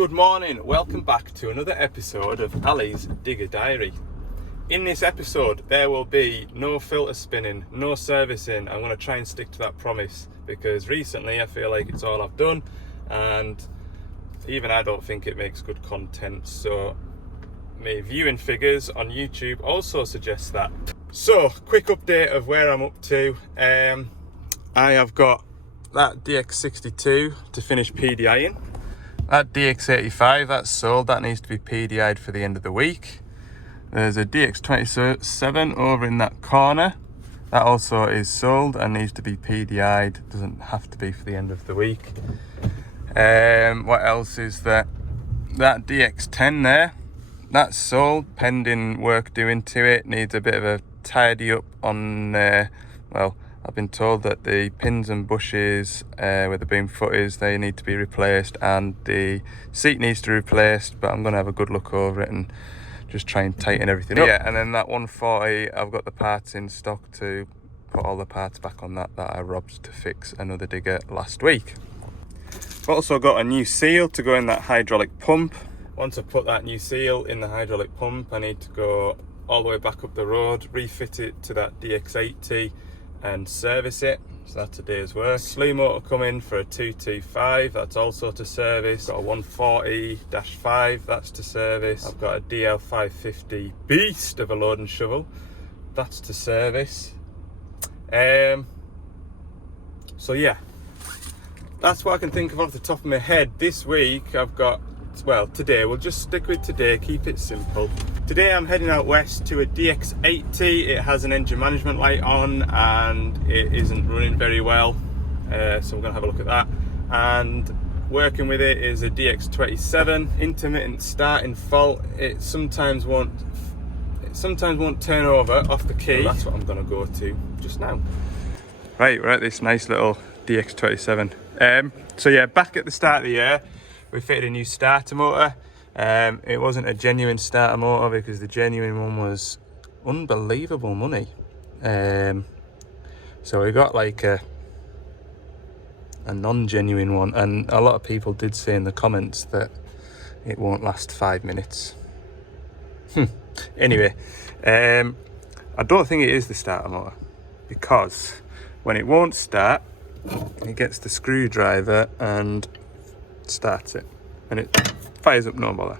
Good morning, welcome back to another episode of Ali's Digger Diary. In this episode there will be no filter spinning, no servicing. I'm going to try and stick to that promise because recently I feel like it's all I've done and even I don't think it makes good content, so my viewing figures on YouTube also suggest that. So, quick update of where I'm up to. I have got that DX62 to finish PDIing. That DX85, that's sold, that needs to be PDI'd for the end of the week. There's a DX27 over in that corner. That also is sold and needs to be PDI'd, doesn't have to be for the end of the week. What else is there? That DX10 there, that's sold, pending work doing to it, needs a bit of a tidy up on, well, I've been told that the pins and bushes where the boom foot is, they need to be replaced and the seat needs to be replaced, but I'm going to have a good look over it and just try and tighten everything up. Yeah, and then that 140, I've got the parts in stock to put all the parts back on that I robbed to fix another digger last week. I've also got a new seal to go in that hydraulic pump. Once I put that new seal in the hydraulic pump, I need to go all the way back up the road, refit it to that DX80 and service it, so that's a day's work. Slew motor coming for a 225, that's also to service. Got a 140-5, that's to service. I've got a DL550 beast of a load and shovel, that's to service. So yeah, that's what I can think of off the top of my head. This week I've got, well, today, we'll just stick with today, keep it simple. Today I'm heading out west to a DX80. It has an engine management light on and it isn't running very well, so I'm going to have a look at that. And working with it is a DX27 intermittent starting fault. It sometimes won't turn over off the key. So that's what I'm going to go to just now. Right, we're at this nice little DX27. So yeah, back at the start of the year we fitted a new starter motor. It wasn't a genuine starter motor because the genuine one was unbelievable money. So we got like a non-genuine one, and a lot of people did say in the comments that it won't last 5 minutes. Anyway, I don't think it is the starter motor, because when it won't start, it gets the screwdriver and starts it and it fires up, no bother.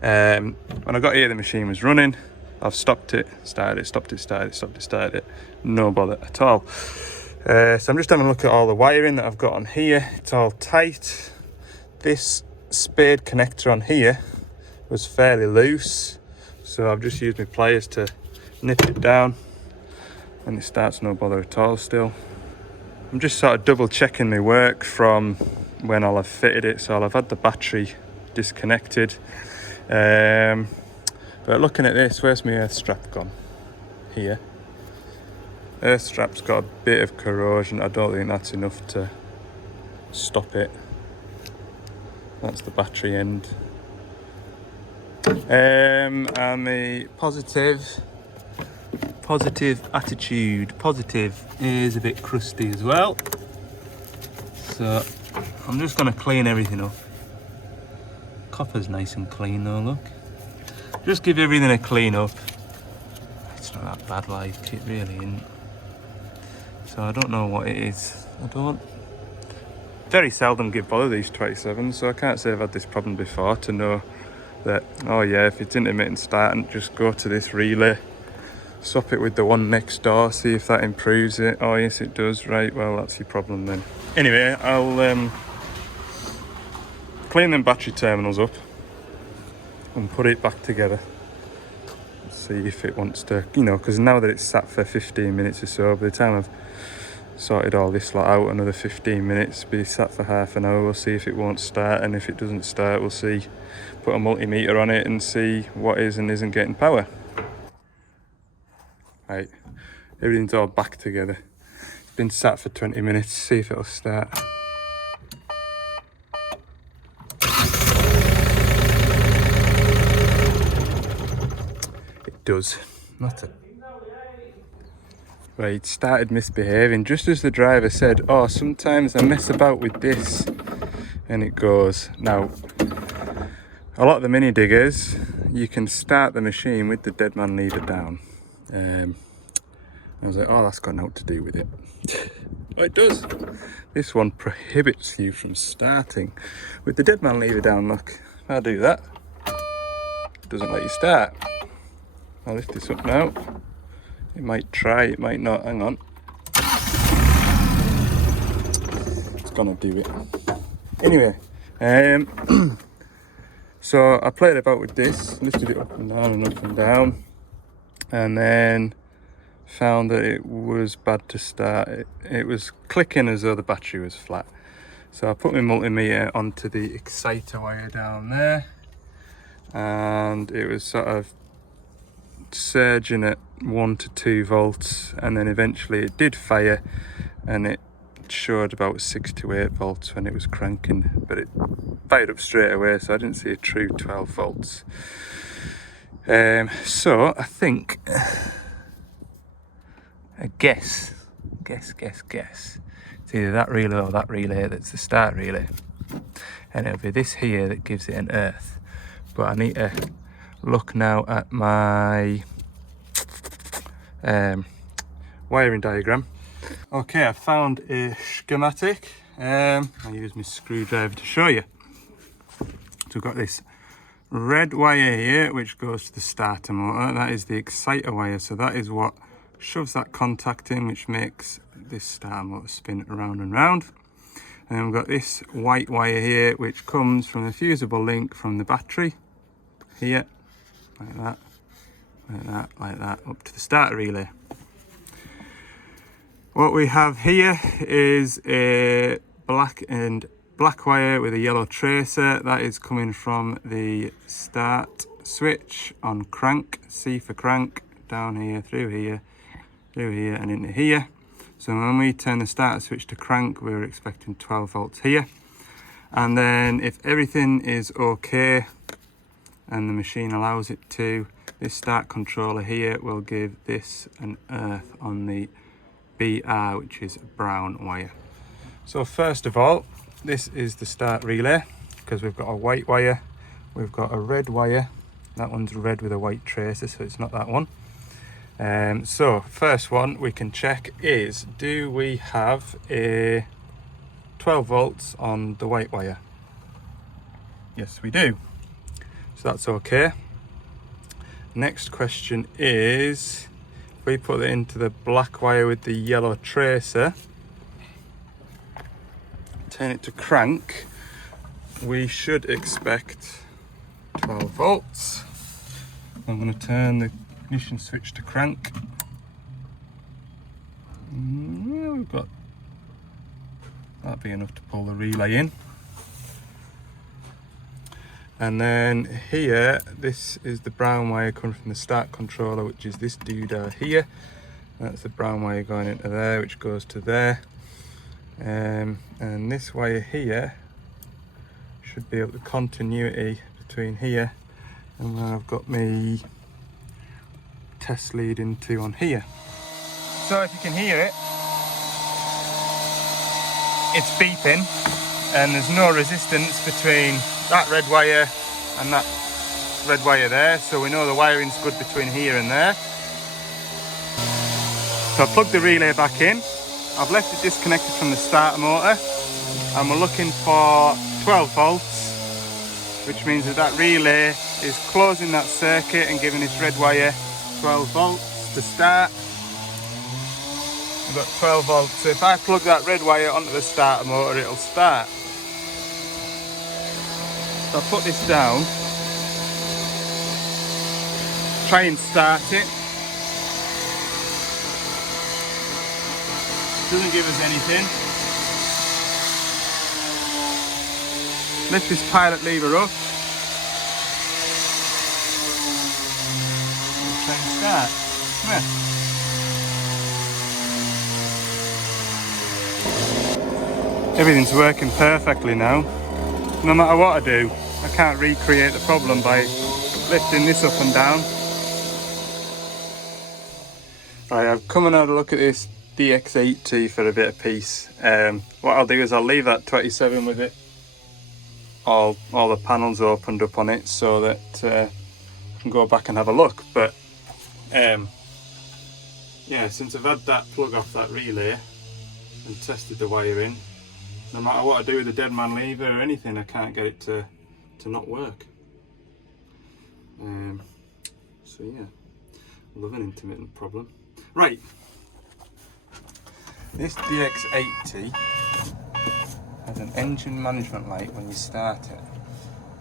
When I got here the machine was running. I've stopped it, started it, stopped it, started it, stopped it, started it, no bother at all. So I'm just having a look at all the wiring that I've got on here. It's all tight. This spade connector on here was fairly loose, so I've just used my pliers to nip it down and it starts no bother at all still. I'm just sort of double checking my work from when I'll have fitted it, so I'll have had the battery disconnected. But looking at this, where's my earth strap gone? Here. Earth strap's got a bit of corrosion. I don't think that's enough to stop it. That's the battery end. And the positive attitude. Positive is a bit crusty as well. So I'm just going to clean everything up. Copper's nice and clean though, look. Just give everything a clean up. It's not that bad, like, it really isn't. So I don't know what it is. I don't very seldom give bother these 27s, so I can't say I've had this problem before to know that, oh yeah, if it's intermittent starting, just go to this relay, swap it with the one next door, see if that improves it. Oh yes, it does. Right, well, that's your problem then. Anyway, I'll clean them battery terminals up and put it back together. See if it wants to, you know, because now that it's sat for 15 minutes or so, by the time I've sorted all this lot out, another 15 minutes, be sat for half an hour. We'll see if it won't start, and if it doesn't start, we'll see, put a multimeter on it and see what is and isn't getting power. Right, everything's all back together. It's been sat for 20 minutes, see if it'll start. It does. Not it. Right, started misbehaving just as the driver said, oh, sometimes I mess about with this and it goes. Now, a lot of the mini diggers, you can start the machine with the dead man lever down. I was like, oh, that's got nothing to do with it. Oh, it does. This one prohibits you from starting with the dead man lever down. Look, if I do that, it doesn't let you start. I'll lift this up now. It might try, it might not. Hang on. It's gonna do it. Anyway, so I played about with this, lifted it up and down and up and down, and then found that it was bad to start. It was clicking as though the battery was flat. So I put my multimeter onto the exciter wire down there, and it was sort of surging at 1 to 2 volts, and then eventually it did fire and it showed about 6 to 8 volts when it was cranking, but it fired up straight away, so I didn't see a true 12 volts. So I think a guess. It's either that relay or that relay that's the start relay, and it'll be this here that gives it an earth. But I need to look now at my wiring diagram. Okay, I found a schematic. I use my screwdriver to show you. So we've got this red wire here which goes to the starter motor. That is the exciter wire, so that is what shoves that contact in, which makes this starter motor spin around and round. And then we've got this white wire here which comes from the fusible link from the battery here, like that, like that, like that, up to the starter relay. What we have here is a black wire with a yellow tracer. That is coming from the start switch on crank, C for crank, down here, through here, and into here. So when we turn the starter switch to crank, we're expecting 12 volts here. And then if everything is okay and the machine allows it to, this start controller here will give this an earth on the BR, which is brown wire. So first of all, this is the start relay, because we've got a white wire, we've got a red wire. That one's red with a white tracer, so it's not that one. So first one we can check is, do we have a 12 volts on the white wire? Yes, we do. So that's okay. Next question is, if we put it into the black wire with the yellow tracer, turn it to crank, we should expect 12 volts. I'm going to turn the ignition switch to crank. We've got, that'll be enough to pull the relay in. And then here, this is the brown wire coming from the start controller, which is this doodah here. That's the brown wire going into there, which goes to there. And this wire here should be up the continuity between here and where I've got my test lead into on here. So if you can hear it, it's beeping, and there's no resistance between that red wire and that red wire there, so we know the wiring's good between here and there. So I plugged the relay back in. I've left it disconnected from the starter motor, and we're looking for 12 volts, which means that that relay is closing that circuit and giving this red wire 12 volts to start. We've got 12 volts, so if I plug that red wire onto the starter motor, it'll start. So I'll put this down, try and start it. Doesn't give us anything. Lift this pilot lever up. We'll try and start. Come here. Everything's working perfectly now. No matter what I do, I can't recreate the problem by lifting this up and down. Right, I've come and had a look at this DX80 for a bit of peace. What I'll do is I'll leave that 27 with it all the panels opened up on it so that I can go back and have a look. But yeah, since I've had that plug off that relay and tested the wiring, no matter what I do with the dead man lever or anything, I can't get it to not work. So yeah, I love an intermittent problem. Right, this DX80 has an engine management light when you start it.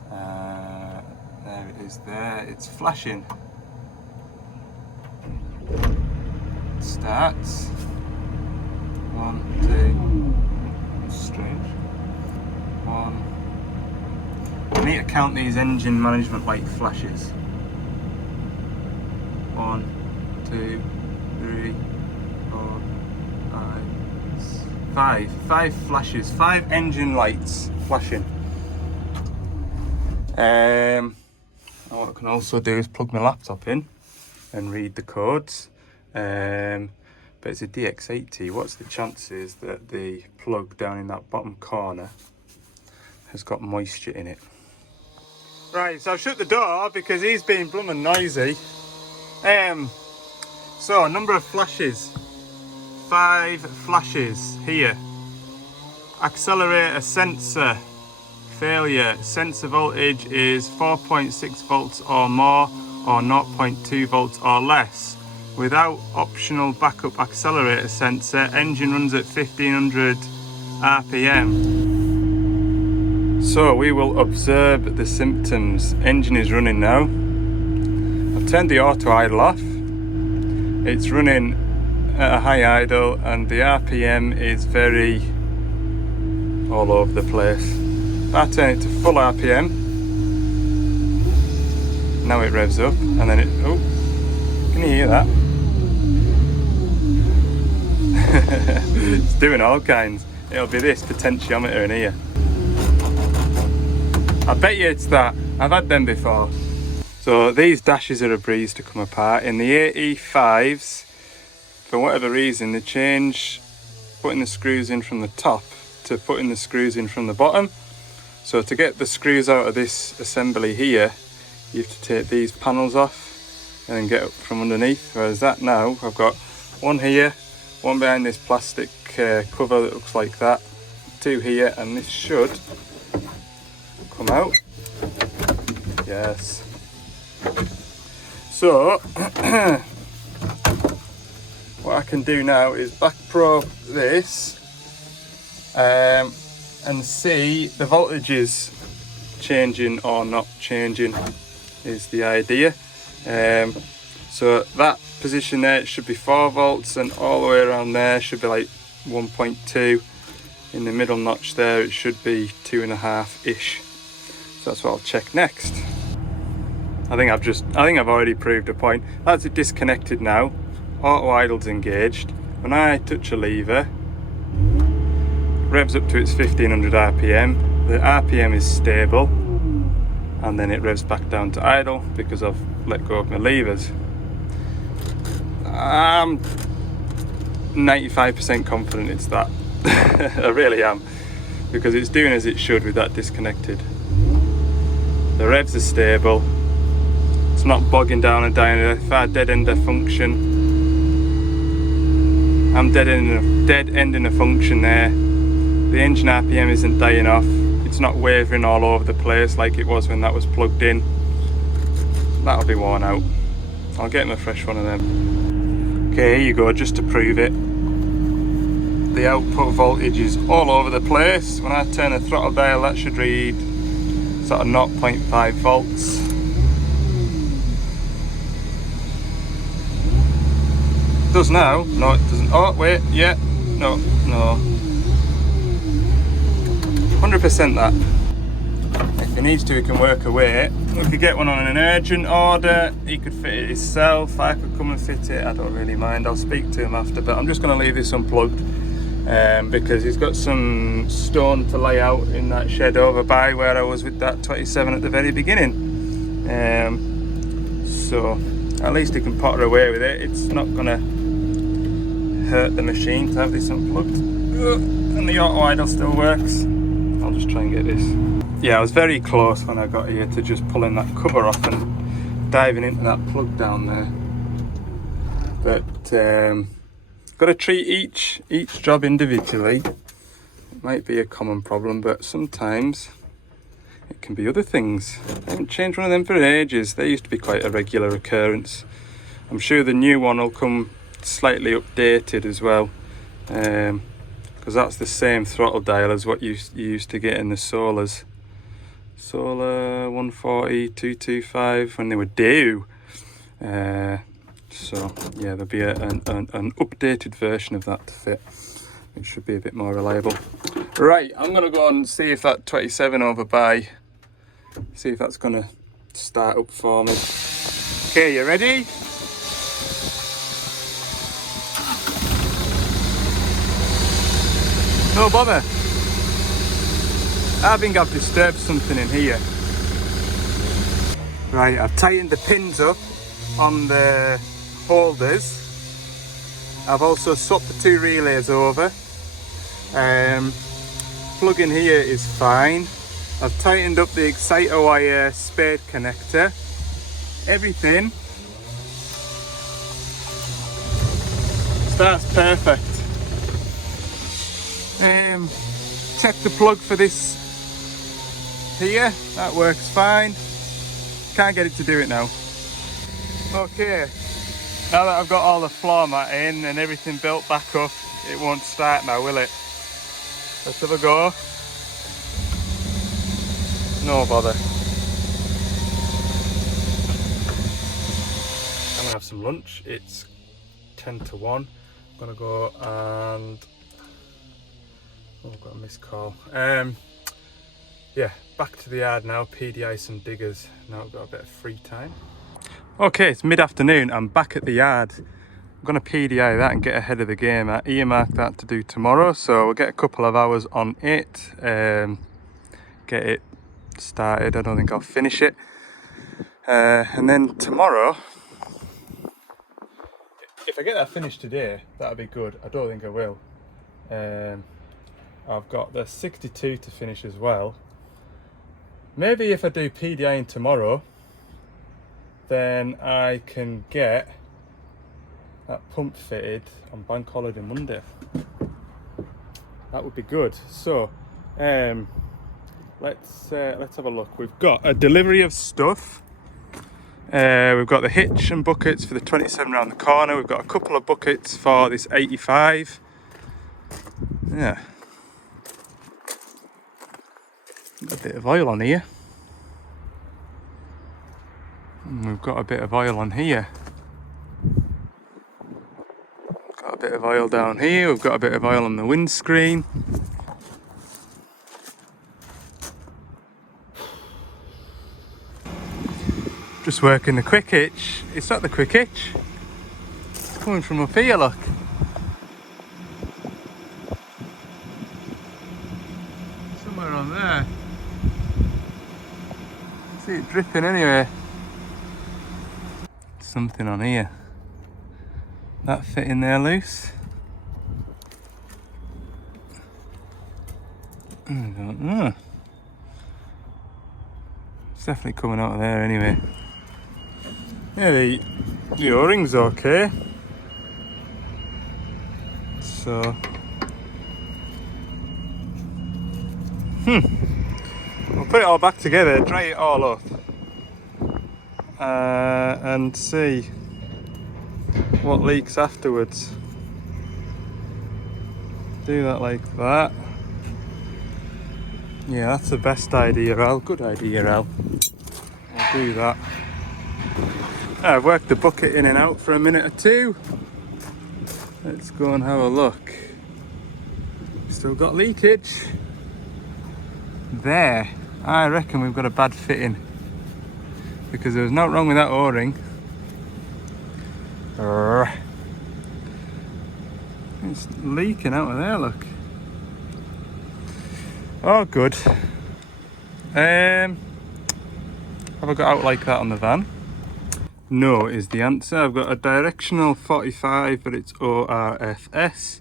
There it is there, it's flashing. It starts. 1, 2, strange. 1. I need to count these engine management light flashes. 1, 2, 3, 4, 5. 5 flashes, 5 engine lights flashing. And what I can also do is plug my laptop in and read the codes. But it's a DX80. What's the chances that the plug down in that bottom corner has got moisture in it? Right, so I've shut the door because he's being blooming noisy. So number of flashes, 5 flashes here. Accelerator sensor failure. Sensor voltage is 4.6 volts or more, or 0.2 volts or less. Without optional backup accelerator sensor, engine runs at 1500 RPM. So we will observe the symptoms. Engine is running now. I've turned the auto idle off. It's running at a high idle and the RPM is very all over the place. If I turn it to full RPM, now it revs up and then it, oh, can you hear that? It's doing all kinds. It'll be this potentiometer in here. I bet you it's that. I've had them before. So these dashes are a breeze to come apart. In the 85s, for whatever reason, they change putting the screws in from the top to putting the screws in from the bottom. So to get the screws out of this assembly here, you have to take these panels off and then get up from underneath. Whereas that now, I've got one here, one behind this plastic cover that looks like that, 2 here, and this should come out. Yes. So what I can do now is back probe this and see the voltages changing or not changing is the idea. So that position there, it should be 4 volts, and all the way around there should be like 1.2. In the middle notch there it should be 2.5 ish. So that's what I'll check next. I think I've already proved a point. That's it disconnected now. Auto idle's engaged. When I touch a lever, revs up to its 1500 RPM. The RPM is stable, and then it revs back down to idle because I've let go of my levers. I'm 95% confident it's that. I really am, because it's doing as it should with that disconnected. The revs are stable. It's not bogging down and dying. If I dead end a function, I'm dead ending a function there. The engine RPM isn't dying off. It's not wavering all over the place like it was when that was plugged in. That'll be worn out. I'll get him a fresh one of them. Okay, here you go, just to prove it. The output voltage is all over the place. When I turn the throttle dial, that should read sort of 0.5 volts. It does now. No, it doesn't. Oh, wait, yeah. No. 100% that. If he needs to, he can work away. We could get one on an urgent order. He could fit it himself. I could come and fit it. I don't really mind. I'll speak to him after, but I'm just going to leave this unplugged because he's got some stone to lay out in that shed over by where I was with that 27 at the very beginning. So at least he can potter away with it. It's not going to hurt the machine to have this unplugged. And the auto idle still works. I'll just try and get this. Yeah, I was very close when I got here to just pulling that cover off and diving into that plug down there. But got to treat each job individually. It might be a common problem, but sometimes it can be other things. I haven't changed one of them for ages. They used to be quite a regular occurrence. I'm sure the new one will come slightly updated as well, because that's the same throttle dial as what you used to get in the Solars. Solar 140, 225 when they were due. So yeah, there'll be an updated version of that to fit. It should be a bit more reliable. Right, I'm gonna go and see if that 27 over by, see if that's gonna start up for me. Okay, you ready? No bother. I think I've disturbed something in here. Right, I've tightened the pins up on the holders. I've also swapped the two relays over. Plug in here is fine. I've tightened up the exciter wire spade connector. Everything starts perfect. Check the plug for this here, that works fine. Can't get it to do it now. Okay, now that I've got all the floor mat in and everything built back up, it won't start now, will it? Let's have a go. No bother. I'm gonna have some lunch. It's 10 to 1. I'm gonna go and... oh, I've got a missed call. Yeah, back to the yard now, PDI some diggers. Now I've got a bit of free time. Okay, it's mid-afternoon, I'm back at the yard. I'm going to PDI that and get ahead of the game. I earmarked that to do tomorrow, so we'll get a couple of hours on it, get it started. I don't think I'll finish it. And then tomorrow, if I get that finished today, that'll be good. I don't think I will. I've got the 62 to finish as well. Maybe if I do PDIing tomorrow, then I can get that pump fitted on Bank Holiday Monday. That would be good. So let's have a look. We've got a delivery of stuff. We've got the hitch and buckets for the 27 around the corner. We've got a couple of buckets for this 85. Yeah. Got a bit of oil on here. And we've got a bit of oil on here. Got a bit of oil down here. We've got a bit of oil on the windscreen. Just working the quick hitch. It's not the quick hitch. It's coming from up here, look. Somewhere on there. See it dripping anyway. Something on here. That fit in there loose? I don't know. It's definitely coming out of there anyway. Yeah, the O-ring's okay. So we'll put it all back together, dry it all up, and see what leaks afterwards. Do that like that. Yeah, that's the best idea, Al. Good idea, Al. I'll do that. I've worked the bucket in and out for a minute or two. Let's go and have a look. Still got leakage. There. I reckon we've got a bad fitting, because there was nothing wrong with that O-ring. It's leaking out of there, look. Oh, good. Have I got out like that on the van? No is the answer. I've got a directional 45, but it's ORFS.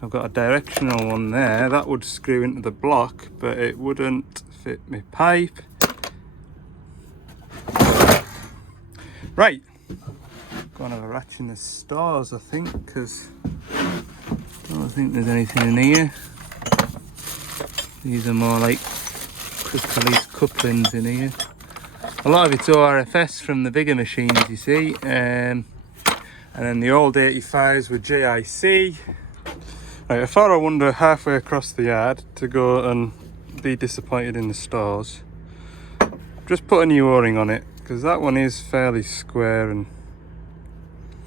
I've got a directional one there that would screw into the block, but it wouldn't fit my pipe. Right, gonna have a ratch in the stores, I think, because I don't think there's anything in here. These are more like quick release couplings in here. A lot of it's ORFS from the bigger machines, you see, and then the old 85s were JIC. Right, I thought I wander halfway across the yard to go and be disappointed in the stores. Just put a new O-ring on it, because that one is fairly square, and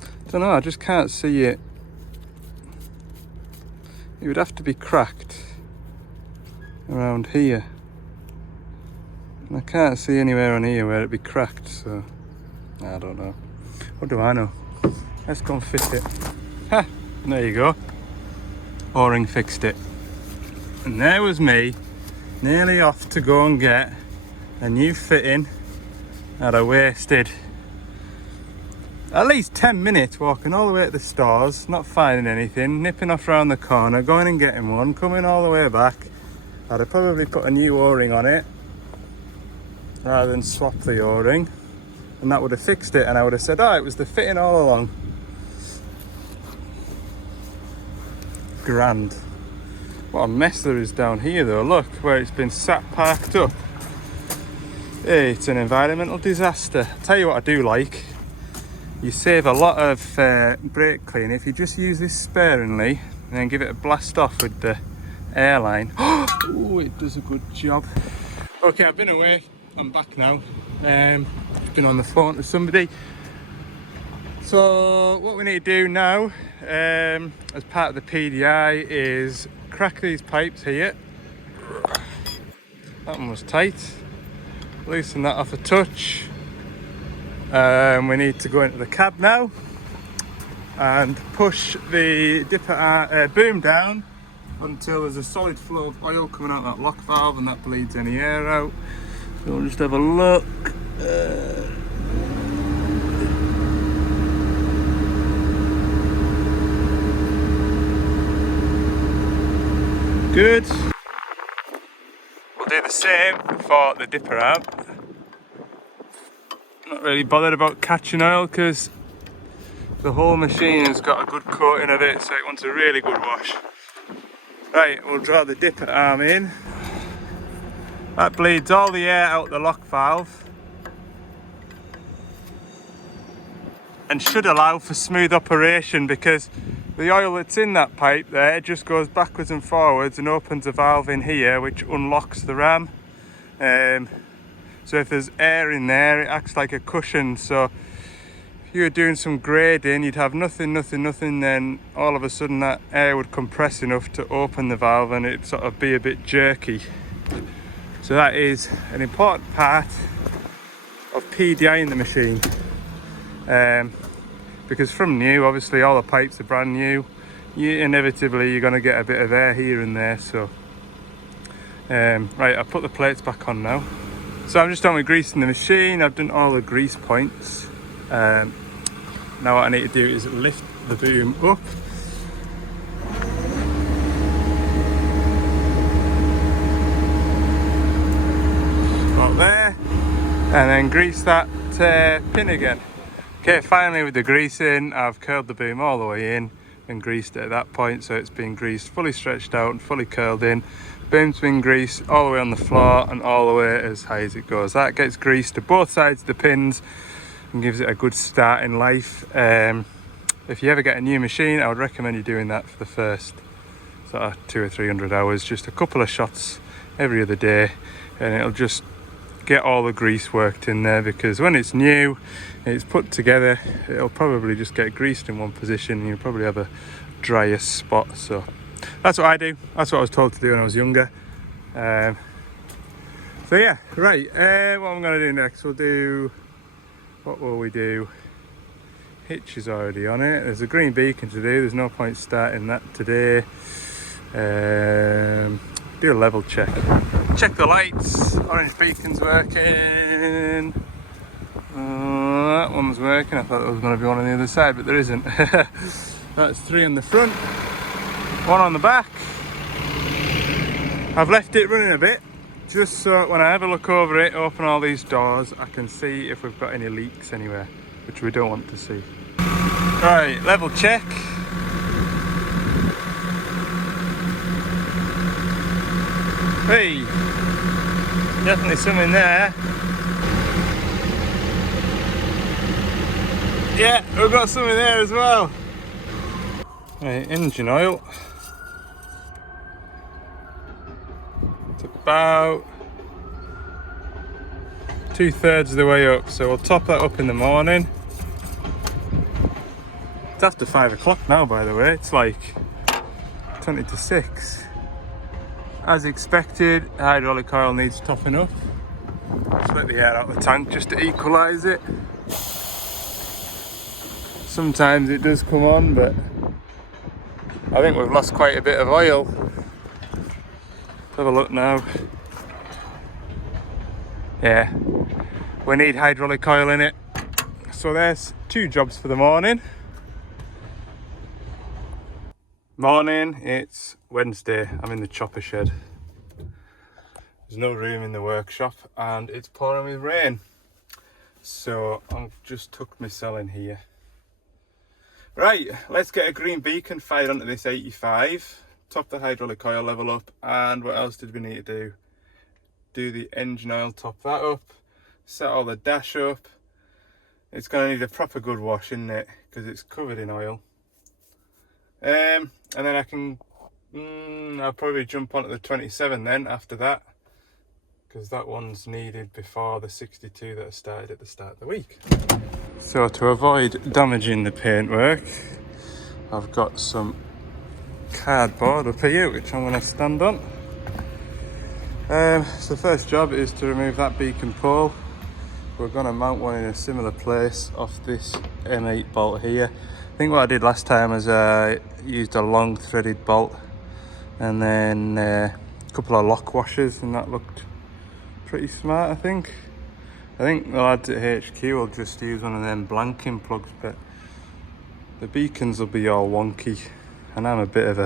I don't know, I just can't see it. It would have to be cracked around here. And I can't see anywhere on here where it'd be cracked, so I don't know. What do I know? Let's go and fit it. Ha! There you go. O-ring fixed it. And there was me, nearly off to go and get a new fitting. And I wasted at least 10 minutes walking all the way to the stores, not finding anything, nipping off around the corner, going and getting one, coming all the way back. I'd have probably put a new O-ring on it rather than swap the O-ring, and that would have fixed it, and I would have said, oh, it was the fitting all along. Grand. What a mess there is down here though, look where it's been sat parked up. It's an environmental disaster. I'll tell you what I do like, you save a lot of brake clean if you just use this sparingly and then give it a blast off with the airline. Oh, it does a good job. Okay, I've been away, I'm back now. I've been on the phone to somebody. So what we need to do now, as part of the PDI, is crack these pipes here. That one was tight. Loosen that off a touch. We need to go into the cab now and push the dipper boom down until there's a solid flow of oil coming out that lock valve and that bleeds any air out. So we'll just have a look. Good. We'll do the same for the dipper arm. Not really bothered about catching oil because the whole machine has got a good coating of it, so it wants a really good wash. Right, we'll draw the dipper arm in. That bleeds all the air out the lock valve and should allow for smooth operation, because the oil that's in that pipe there just goes backwards and forwards and opens a valve in here which unlocks the ram. So if there's air in there, it acts like a cushion. So if you were doing some grading, you'd have nothing, then all of a sudden that air would compress enough to open the valve and it'd sort of be a bit jerky. So that is an important part of PDI in the machine. Because from new, obviously all the pipes are brand new, inevitably you're going to get a bit of air here and there. So right, I'll put the plates back on now. So I'm just done with greasing the machine. I've done all the grease points. Now what I need to do is lift the boom up. About there, and then grease that pin again. Okay, finally with the greasing, I've curled the boom all the way in and greased it at that point, so it's been greased, fully stretched out and fully curled in. Boom's been greased all the way on the floor and all the way as high as it goes. That gets greased to both sides of the pins and gives it a good start in life. If you ever get a new machine, I would recommend you doing that for the first sort of 200 or 300 hours, just a couple of shots every other day, and it'll just get all the grease worked in there, because when it's new, it's put together, it'll probably just get greased in one position and you'll probably have a drier spot. So that's what I do, that's what I was told to do when I was younger. So yeah, right, what I'm going to do next, what will we do? Hitch is already on it, there's a green beacon to do, there's no point starting that today. Do a level check. Check the lights, orange beacon's working. That one's working, I thought there was going to be one on the other side, but there isn't. That's 3 on the front, 1 one on the back. I've left it running a bit, just so when I have a look over it, open all these doors, I can see if we've got any leaks anywhere, which we don't want to see. Right, level check. Hey, definitely something there. Yeah, we've got something there as well. Right, engine oil. It's about 2/3 of the way up, so we'll top that up in the morning. It's after 5 o'clock now, by the way. It's like 20 to 6. As expected, hydraulic oil needs topping up. Just let the air out of the tank just to equalise it. Sometimes it does come on, but I think we've lost quite a bit of oil. Let's have a look now. Yeah, we need hydraulic oil in it. So there's 2 jobs for the morning. Morning, it's Wednesday. I'm in the chopper shed. There's no room in the workshop and it's pouring with rain. So I've just tucked my cell in here. Right, let's get a green beacon fired onto this 85. Top the hydraulic oil level up, and what else did we need to do? Do the engine oil, top that up, set all the dash up. It's going to need a proper good wash, isn't it? Because it's covered in oil. And then I can, I'll probably jump onto the 27 then after that, because that one's needed before the 62 that I started at the start of the week. So to avoid damaging the paintwork, I've got some cardboard up here which I'm going to stand on. So the first job is to remove that beacon pole. We're going to mount one in a similar place off this M8 bolt here. I think what I did last time was I used a long threaded bolt and then a couple of lock washers, and that looked pretty smart. I think the lads at HQ will just use one of them blanking plugs, but the beacons will be all wonky, and I'm a bit of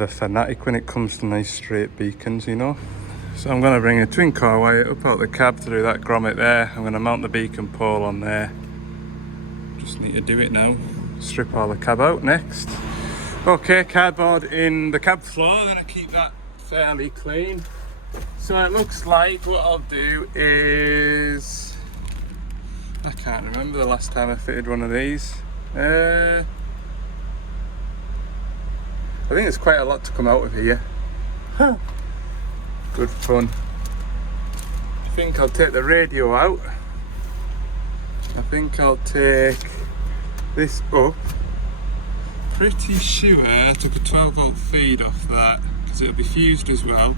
a fanatic when it comes to nice straight beacons, you know. So I'm going to bring a twin core wire up out the cab through that grommet there. I'm going to mount the beacon pole on there. Just need to do it now. Strip all the cab out next. Okay, cardboard in the cab floor, then I keep that fairly clean. So it looks like what I'll do is, I can't remember the last time I fitted one of these. I think there's quite a lot to come out of here. Good fun. I think I'll take the radio out. I think I'll take this up. Pretty sure I took a 12-volt feed off that because it'll be fused as well.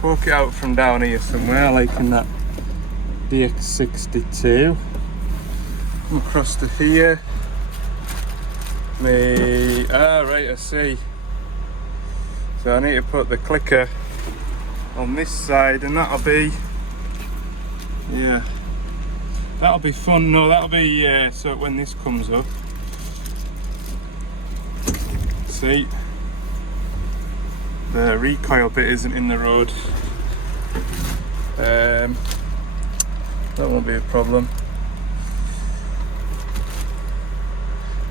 Poke it out from down here somewhere, like in that DX82. Come across to here. Right, I see. So I need to put the clicker on this side, and that'll be, yeah, that'll be fun. No, that'll be so when this comes up, see, the recoil bit isn't in the road. That won't be a problem.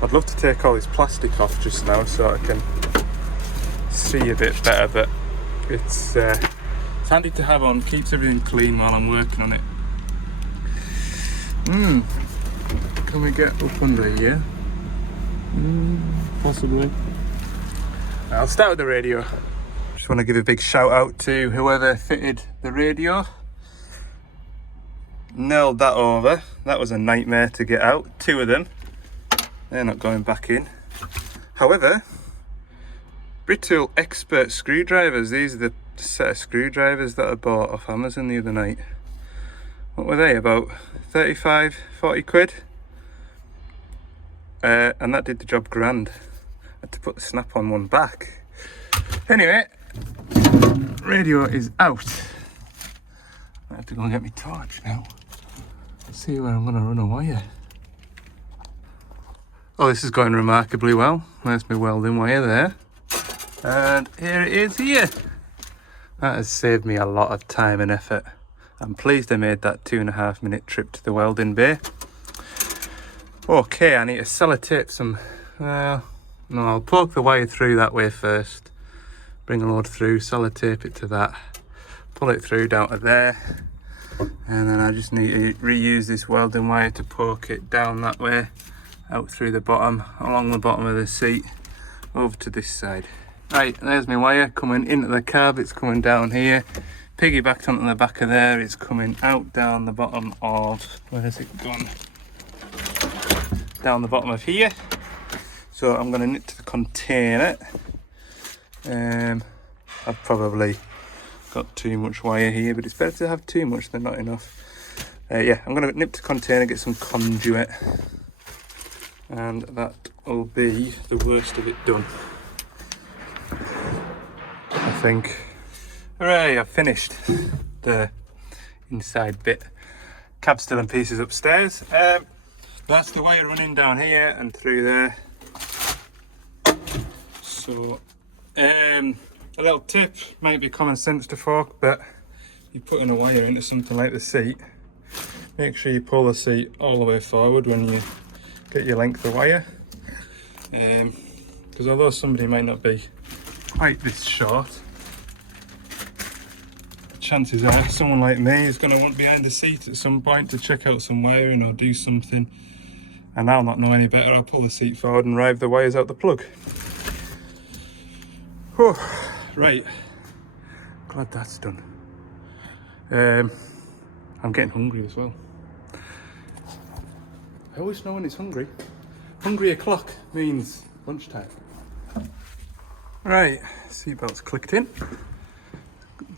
I'd love to take all this plastic off just now so I can see a bit better, but it's handy to have on, keeps everything clean while I'm working on it. Can we get up under here? Possibly. I'll start with the radio. Just want to give a big shout out to whoever fitted the radio. Nailed that over. That was a nightmare to get out. 2 of them. They're not going back in. However, Brittle Expert screwdrivers. These are the set of screwdrivers that I bought off Amazon the other night. What were they? About 35, 40 quid? And that did the job grand. I had to put the snap-on one back. Anyway, radio is out. I have to go and get my torch now. Let's see where I'm going to run a wire. Oh, this is going remarkably well. There's my welding wire there. And here it is here. That has saved me a lot of time and effort. I'm pleased I made that 2.5 minute trip to the welding bay. Okay, I need to sellotape some, no, I'll poke the wire through that way first. Bring a load through, sellotape it to that. Pull it through down to there. And then I just need to reuse this welding wire to poke it down that way. Out through the bottom, along the bottom of the seat, over to this side. Right, there's my wire coming into the cab. It's coming down here, piggybacked onto the back of there. It's coming out down the bottom of, where has it gone? Down the bottom of here. So I'm going to knit to the container. I've probably got too much wire here, but it's better to have too much than not enough. Yeah, I'm going to nip to the container, get some conduit, and that will be the worst of it done, I think. Hooray, I've finished the inside bit. Cab's still in pieces upstairs. That's the wire running down here and through there. So, a little tip, might be common sense to folk, but you're putting a wire into something like the seat, make sure you pull the seat all the way forward when you get your length of wire. Because although somebody might not be quite this short, chances are someone like me is going to want behind the seat at some point to check out some wiring or do something, and I'll not know any better. I'll pull the seat forward and rive the wires out the plug. Whew. Right, glad that's done. I'm getting hungry as well. I always know when it's hungry. Hungry o'clock means lunchtime. Right, seatbelt's clicked in.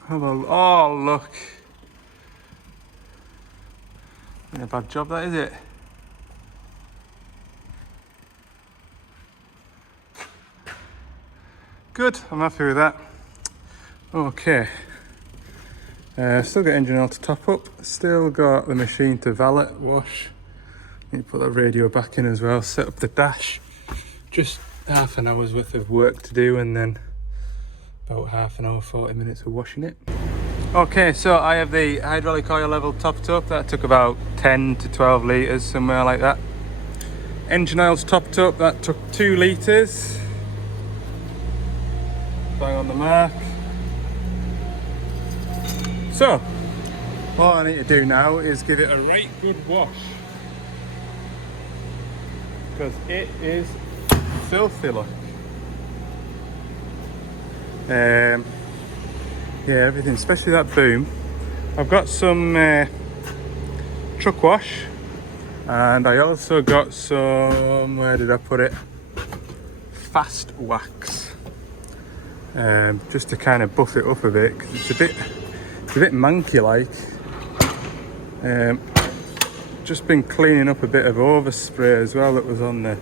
Hello. Oh, look. Not a bad job, that, is it? Good, I'm happy with that. Okay. Still got engine oil to top up. Still got the machine to valet, wash. Need to put that radio back in as well. Set up the dash. Just half an hour's worth of work to do, and then about half an hour, 40 minutes of washing it. Okay, so I have the hydraulic oil level topped up. That took about 10 to 12 litres, somewhere like that. Engine oil's topped up. That took 2 litres. Bang on the mark. So, what I need to do now is give it a right good wash, because it is filthy, look. Yeah, everything, especially that boom. I've got some truck wash, and I also got some, where did I put it? Fast wax, just to kind of buff it up a bit, because it's a bit manky like. Just been cleaning up a bit of overspray as well that was on the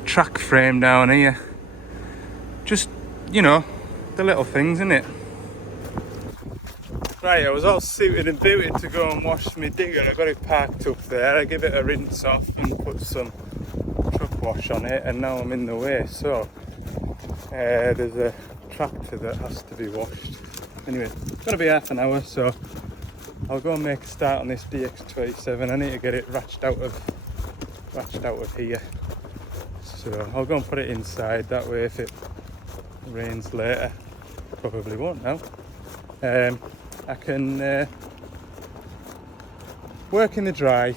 track frame down here. Just, you know, the little things, innit? Right, I was all suited and booted to go and wash my digger. I got it parked up there. I give it a rinse off and put some truck wash on it, and now I'm in the way. So there's a tractor that has to be washed. Anyway, it's gonna be half an hour, so I'll go and make a start on this DX27. I need to get it ratched out of here. So I'll go and put it inside. That way, if it rains later, probably won't now, I can work in the dry.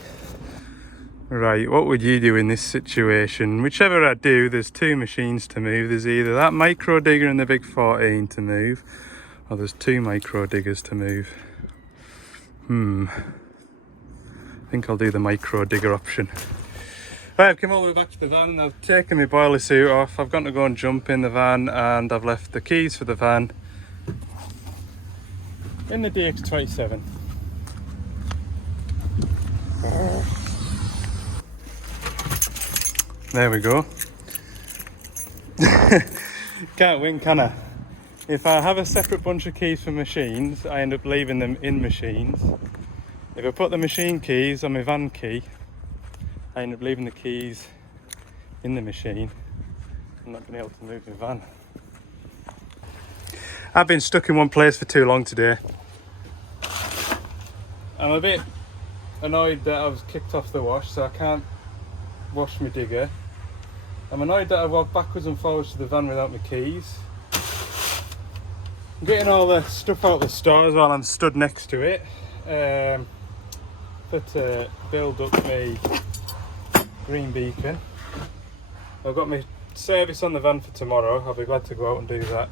Right, what would you do in this situation? Whichever I do, there's 2 machines to move. There's either that micro digger and the big 14 to move, or there's 2 micro diggers to move. I think I'll do the micro digger option. Right, I've come all the way back to the van. I've taken my boiler suit off. I've got to go and jump in the van, and I've left the keys for the van in the DX27. There we go. Can't win, can I? If I have a separate bunch of keys for machines, I end up leaving them in machines. If I put the machine keys on my van key, I ended up leaving the keys in the machine and not being able to move my van. I've been stuck in one place for too long today. I'm a bit annoyed that I was kicked off the wash, so I can't wash my digger. I'm annoyed that I walked backwards and forwards to the van without my keys. I'm getting all the stuff out of the stores while I'm stood next to it. To build up my green beacon. I've got my service on the van for tomorrow. I'll be glad to go out and do that.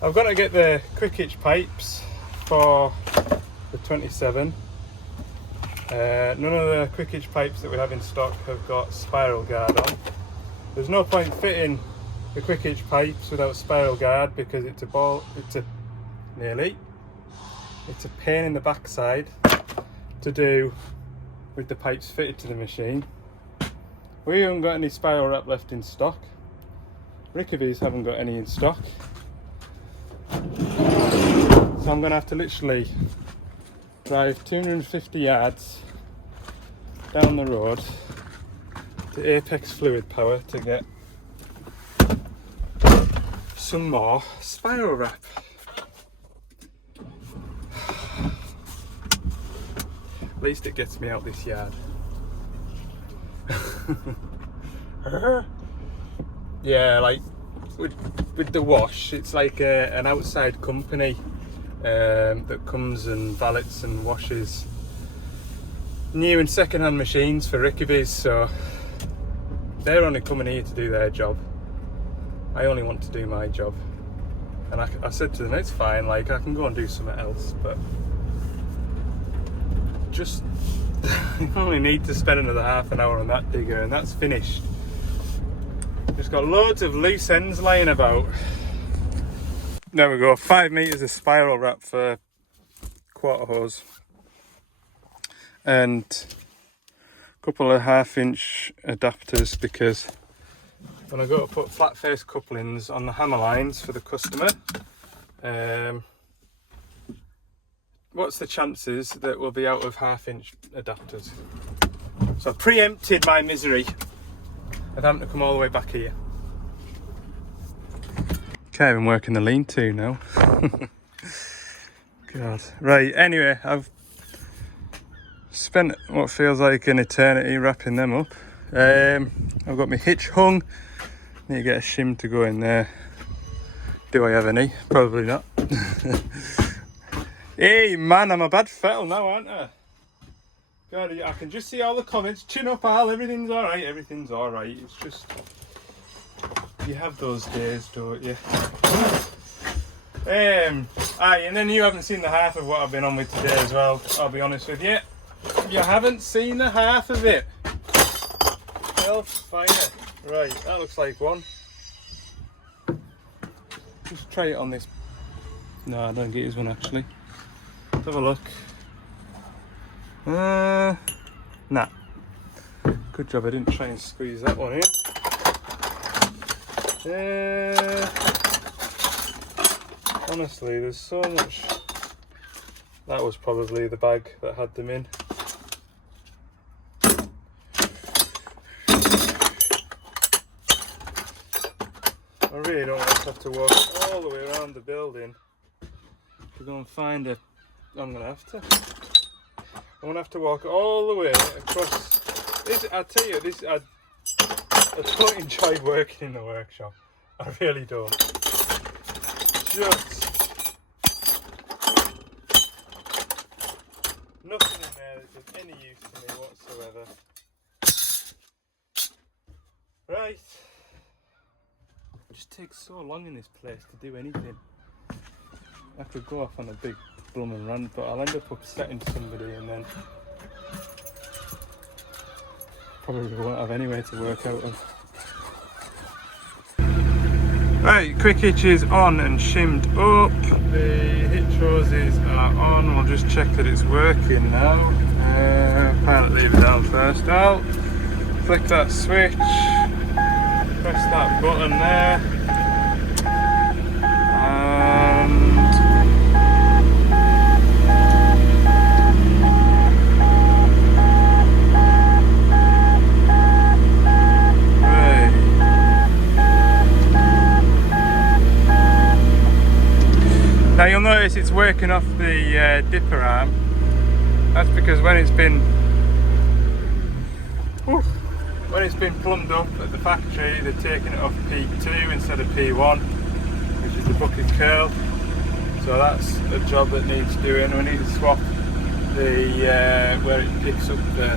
I've got to get the quick hitch pipes for the 27. None of the quick hitch pipes that we have in stock have got spiral guard on. There's no point fitting the quick hitch pipes without spiral guard because it's a pain in the backside to do with the pipes fitted to the machine. We haven't got any spiral wrap left in stock. Rickaby's haven't got any in stock. So I'm going to have to literally drive 250 yards down the road to Apex Fluid Power to get some more spiral wrap. At least it gets me out this yard. Yeah, like with the wash, it's like an outside company that comes and valets and washes new and second-hand machines for Rickaby's, so they're only coming here to do their job. I only want to do my job, and I said to them, it's fine, like I can go and do something else, but just I only need to spend another half an hour on that digger and that's finished. Just got loads of loose ends lying about. There we go, 5 meters of spiral wrap for quarter hose and a couple of 1/2 inch adapters, because when I go to put flat face couplings on the hammer lines for the customer, what's the chances that we'll be out of 1/2 inch adapters? So I preempted my misery of having to come all the way back here. Okay, I've been working the lean-to now. God. Right, anyway, I've spent what feels like an eternity wrapping them up. I've got my hitch hung. Need to get a shim to go in there. Do I have any? Probably not. Hey man, I'm a bad fettle now, aren't I? God, I can just see all the comments. Chin up, Al, everything's alright, everything's alright. It's just, you have those days, don't you? And then you haven't seen the half of what I've been on with today as well, I'll be honest with you. You haven't seen the half of it. Hellfire. Right, that looks like one. Just try it on this. No, I don't get his one actually. Let's have a look. Nah. Good job I didn't try and squeeze that one in. Honestly, there's so much. That was probably the bag that had them in. I really don't want to have to walk all the way around the building to go and find a. I'm gonna have to walk all the way across. This, I tell you, this I don't enjoy working in the workshop. I really don't. Just nothing in there that's of any use to me whatsoever. Right. It just takes so long in this place to do anything. I could go off on a big blooming rant, but I'll end up upsetting somebody and then probably won't have anywhere to work out of. Right, quick hitch is on and shimmed up. The hitch hoses are on. We'll just check that it's working now. Apparently leave it down first. I'll flick that switch, press that button there. Now you'll notice it's working off the dipper arm. That's because when it's been plumbed up at the factory, they're taking it off P2 instead of P1, which is the bucket curl. So that's a job that needs doing. We need to swap the where it picks up the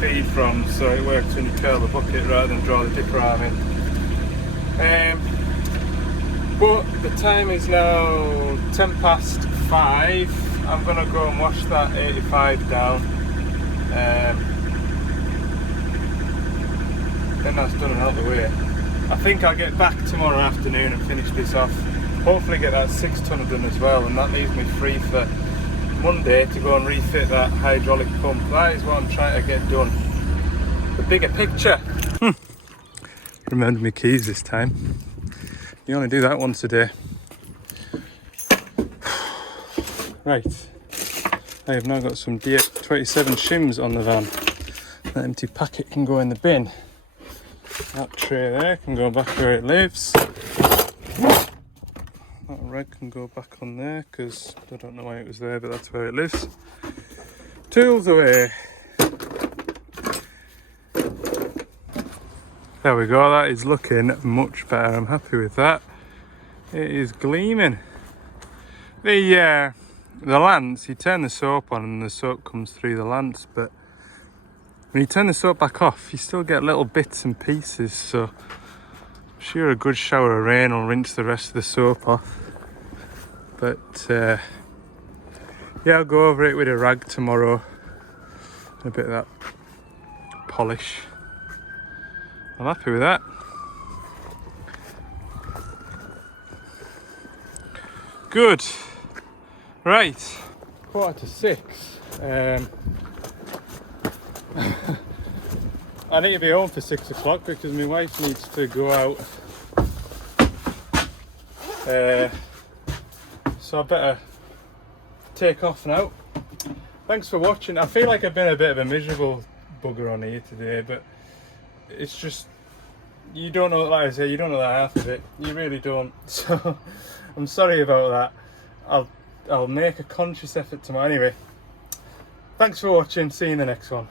feed from, so it works when you curl the bucket rather than draw the dipper arm in. But the time is now 5:10. I'm gonna go and wash that 85 down. Then that's done and out the way. I think I'll get back tomorrow afternoon and finish this off. Hopefully get that 6 tonner done as well, and that leaves me free for Monday to go and refit that hydraulic pump. That is what I'm trying to get done. The bigger picture. Remember my keys this time. You only do that once a day. Right. I have now got some DX27 shims on the van. That empty packet can go in the bin. That tray there can go back where it lives. That rag can go back on there because I don't know why it was there, but that's where it lives. Tools away. There we go, that is looking much better. I'm happy with that. It is gleaming. The lance, you turn the soap on and the soap comes through the lance, but when you turn the soap back off, you still get little bits and pieces, so I'm sure a good shower of rain will rinse the rest of the soap off. But yeah, I'll go over it with a rag tomorrow. A bit of that polish. I'm happy with that. Good. Right, 5:45. I need to be home for 6 o'clock because my wife needs to go out. So I better take off now. Thanks for watching. I feel like I've been a bit of a miserable bugger on here today, but it's just, you don't know, like I say, you don't know that half of it. You really don't. So I'm sorry about that. I'll make a conscious effort tomorrow. Anyway, thanks for watching. See you in the next one.